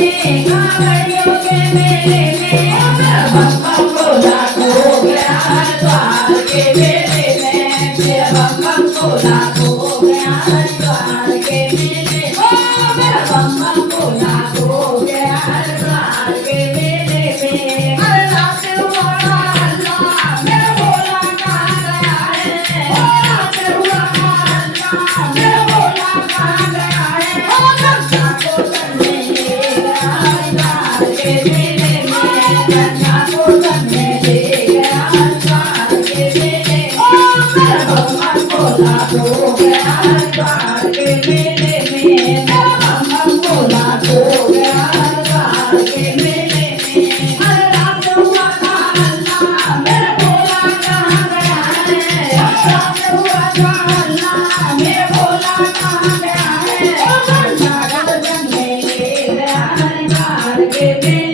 कांवड़ियों के मेले में बम बम भोला खो गया हरिद्वार के मेले में मेरा बम बम भोला खो गया हरिद्वार के मेले मेरा बम बम भोला खो गया हरिद्वार के मेले में हर रात हुआ अल्लाह मेरा भोला कहाँ गया है रात हुआ अल्लाह मेरा भोला कहाँ गया है गंगा को तन्ने ले गया हरिद्वार के मेले में गंगा को तन्ने ले गया हरिद्वार के मेले मेरा बम बम भोला खो गया हरिद्वार के मेले में मेरा बम बम भोला खो गया हरिद्वार के मेले में हर रात हुआ था अल्लाह मेरा भोला कहाँ गया है रात हुआ था अल्लाह मेरा भोला कहाँ गया है गंगा को तन्ने ले गया हरिद्वार के मेले